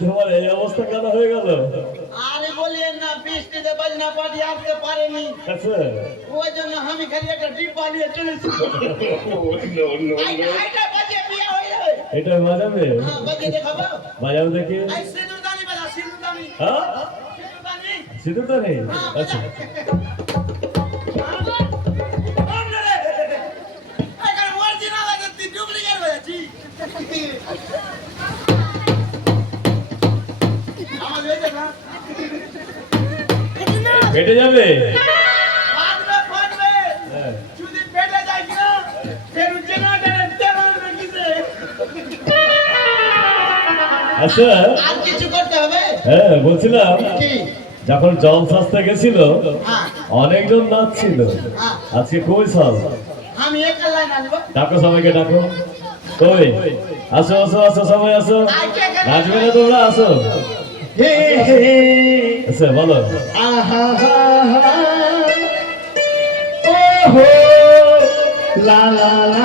তোমার এই অবস্থা কেন হয়ে গেল? আরে বলিয়েন না, বৃষ্টিতে বাজনা পাটি আসতে পারেনি, ওই জন্য আমি খালি একটা ডিব্বা নিয়ে চলেছি। এটা বাজাবে? বাজাবে দেখি। সিঁদুরদানি? আচ্ছা ফেটে যাবে? আচ্ছা হ্যাঁ বলছিলাম যখন জল সাজতে গেছিল অনেকজন নাচছিল, আজকে কই সাজ? ডাকো সবাইকে, ডাকো। কই? আসো আসো আসো, সবাই আসো। নাচবে না তোমরা? আসো। আচ্ছা বলো। লা লা লা